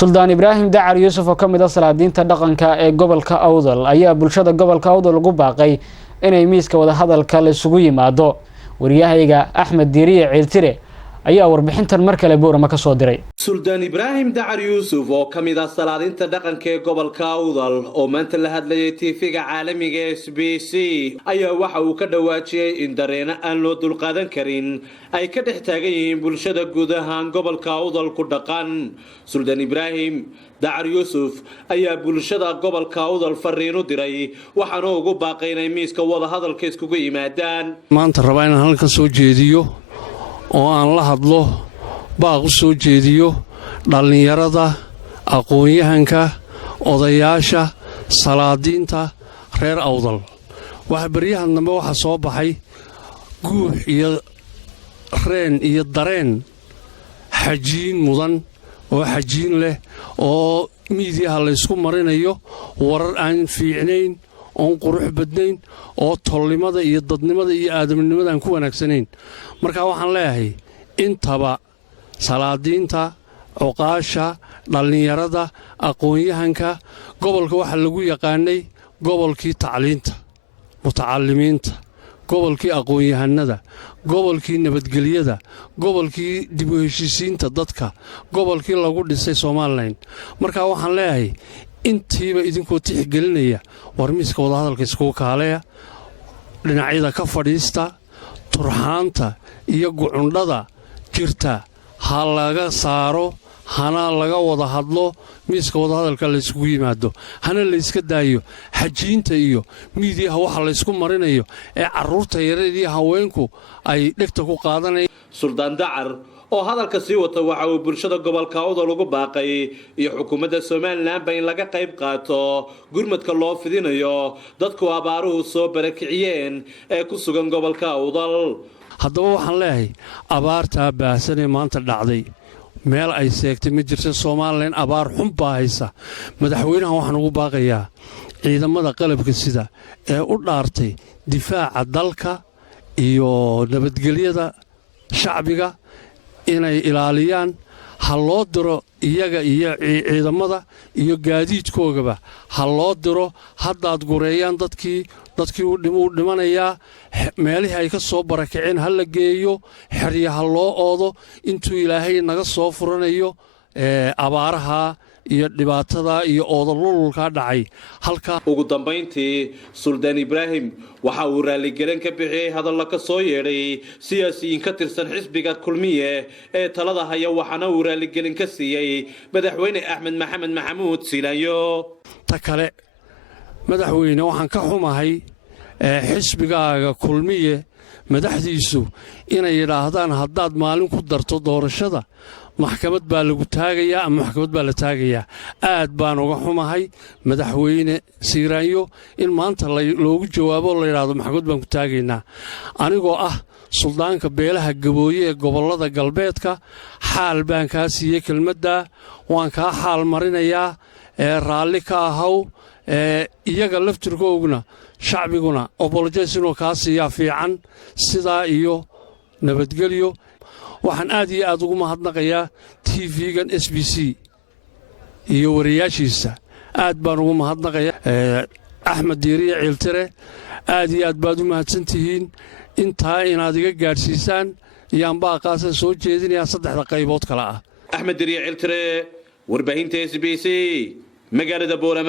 Suldaan Ibraahim Dacar Yuusuf oo kamid ah salaadiinta dhaqanka ee gobolka Awdal ayaa bulshada gobolka Awdal ugu baaqay inay miiska wada hadalka la isugu yimaado. Wariyahayga Axmed Diiriye Ciiltire ayaa warbixintan mar kale boorama ka soo diray. Suldaan Ibraahim Dacar Yuusuf oo kamid ah salaadiinta dhaqanka ee gobolka Awdal oo maanta la hadlayay TV-ga caalamiga SBC ayaa waxa uu ka dhawaajiyay in dareena aan loo dulqaadan karin ay ka dhex taagan yihiin bulshada guud ahaan gobolka Awdal ku dhaqan. Suldaan Ibraahim Dacar Yuusuf ayaa bulshada gobolka Awdal fariin u diray waxaana ugu baaqay inay miiska wada hadalka iskugu yimaadaan. Maanta rabaa inaan halkan soo jeediyo oo aan la hadlo baaq u soo jeediyo dhalinyarada aqoon-yahanka odayaasha salaadiinta reer Awdal. Waxa baryahan dambe waxa soo baxay guux iyo reen iyo dareen xajiin mudan oo xajiin leh oo miidiyaha la isku marinayo warar aan fiicnayn oo qurux badnayn oo tolnimada iyo dadnimada iyo aadamnimada aan ku wanaagsanayn. Marka waxaan leeyahay intaba salaadiinta cuqaasha dhalinyarada aqoon-yahanka gobolka waxa lagu yaqaanay gobolkii tacliinta mutacallimiinta gobolkii aqoon-yahanada gobolkii nabadgelyada gobolkii dib u heshiisiinta dadka gobolkii lagu dhisay Somaliland. Marka waxaan leeyahay intiiba idinkoo tixgelinaya warmiiska wada hadalka isku kaaleya dhinacyada ka fadhiista turxaanta iyo gucundhada jirta ha laga saaro hana laga wada hadlo miiska wada hadalka la isugu yimaado hana la iska daayo xajiinta iyo miidiyaha waxa la isku marinayo ee caruurta yareed iyo haweenku ay dhegta ku qaadanayaan. Suldaan Dacar oo hadalka sii wata waxa uu bulshada gobolka Awdal ugu baaqay iyo xukuumadda Somaliland in laga qayb qaato gurmadka loo fidinayo dadku abaaruhu soo barakiciyeen ee ku sugan gobolka Awdal. Haddaba waxaan leeyahay abaarta baahsan ee maanta dhacday meel ay seegtay ma jirto Somaliland abaar xun baa haysa. Madaxweynaha waxaan ugu baaqayaa ciidamada qalabka sida ee u dhaartay difaaca dalka iyo nabadgelyada shacbiga inay ilaaliyaan ha loo diro iyaga iyo ciidamada iyo gaadiidkoogaba ha loo diro haddaad gureeyaan dadkii u dhimanayaa meelihii ay ka soo barakaceen ha la geeyo xerya ha loo oodo intuu ilaahay naga soo furanayo abaaraha iyo dhibaatada iyo oodalululka dhacay halka. Ugu dambeyntii Suldaan Ibraahim waxa uu raaligelin ka bixiyay hadallo ka soo yeedhay siyaasiyiin ka tirsan xisbiga kulmiye ee talada haya waxaana uu raaligelin ka siiyay madaxweyne Axmed Maxamed Maxamuud Silayo. Ta kale madaxweyne waxaan ka xumahay xisbigaaga kulmiye madaxdiisu inay yiraahdaan haddaad maalin ku darto doorashada maxkamad baa lagu taagayaa ama maxkamad baa la taagayaa. aad baan uga xumahay madaxweyne Siiraanyo in maanta loogu jawaabo la yiraahdo maxkamad baan ku taagaynaa anigoo ah suldaanka beelaha gabooye ee gobolada galbeedka xaal baan ka siiyay kelmadda waan ka xaal marinayaa raalli ka ahaw iyaga laftirkooguna shacbiguna apologize ka siiya fiican sida iyo nabadgelyo. waxaan aad iyo aad ugu mahadnaqayaa TV-gan SBC iyo wariyaashiisa aad baan ugu mahadnaqayaa Axmed Diiriye Ciiltire aad iyo aad baad u mahadsantihiin intaa inaad iga gaarsiisaan iyaan baaqaasan soo jeedinayaa saddexda qaybood kala ah. Axmed Diiriye Ciiltire warbaahinta SBC magaalada Bulshada.